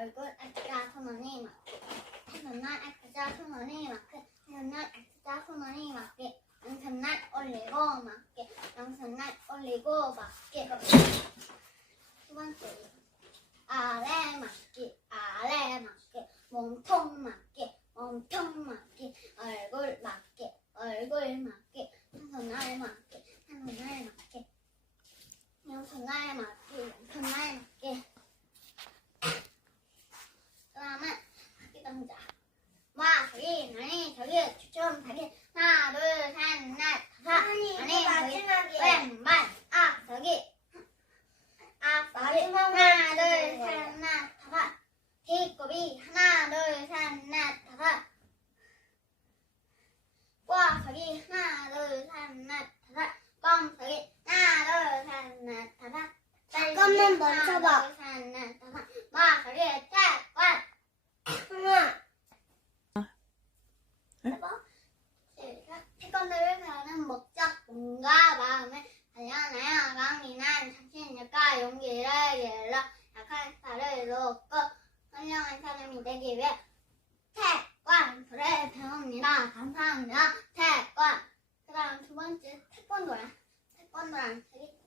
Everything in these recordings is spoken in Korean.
얼굴 X자 손원이 맞게 한날 X자 손원이 맞게 한날 X자 손원이 맞게 양손날 올리고 맞게 양손날 올리고 맞게 두 번째 아래 맞게 아래 맞게 몸통 맞게 몸통 맞게 얼굴 맞게 얼굴 맞게 한손날 맞게 한손날 맞게 양손날 맞게 양손날 맞게 그다음은 바퀴 동작 와 저기 나니 저기 추첨 바퀴 하나 둘 셋 넷 다섯 나니 저기 왼발 아 저기 아 저기 하나 둘 셋 넷 다섯 뒤꼬리 하나 둘 셋 넷 다섯 와 저기 하나 둘 셋 넷 다섯 껌 저기 하나 둘 셋 넷 다섯 잠깐만 멈춰봐. 하나 둘 셋 넷 다섯 와 저기 태권 하나. 태권도를 배우는 목적과 마음을 단련하여 강인한 정신력과 용기를 길러 약한 살을 놓고 훌륭한 사람이 되기 위해 태권도를 배웁니다. 감사합니다. 태권. 그 다음 두 번째 태권도란 저기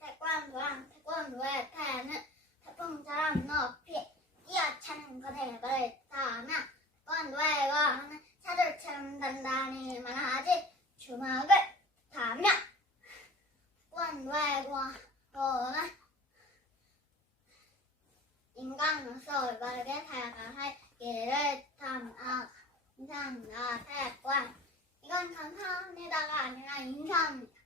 태권도의 태는 태풍처럼 높이 뛰어차는 것을 말하며 태권도의 거는 사들처럼 단단히 말하지 주먹을 타며 태권도의 거는 인간으로서 올바르게 살아가야 할 길을 탐하 감사합니다. 태권 이건 감사합니다가 아니라 인사합니다.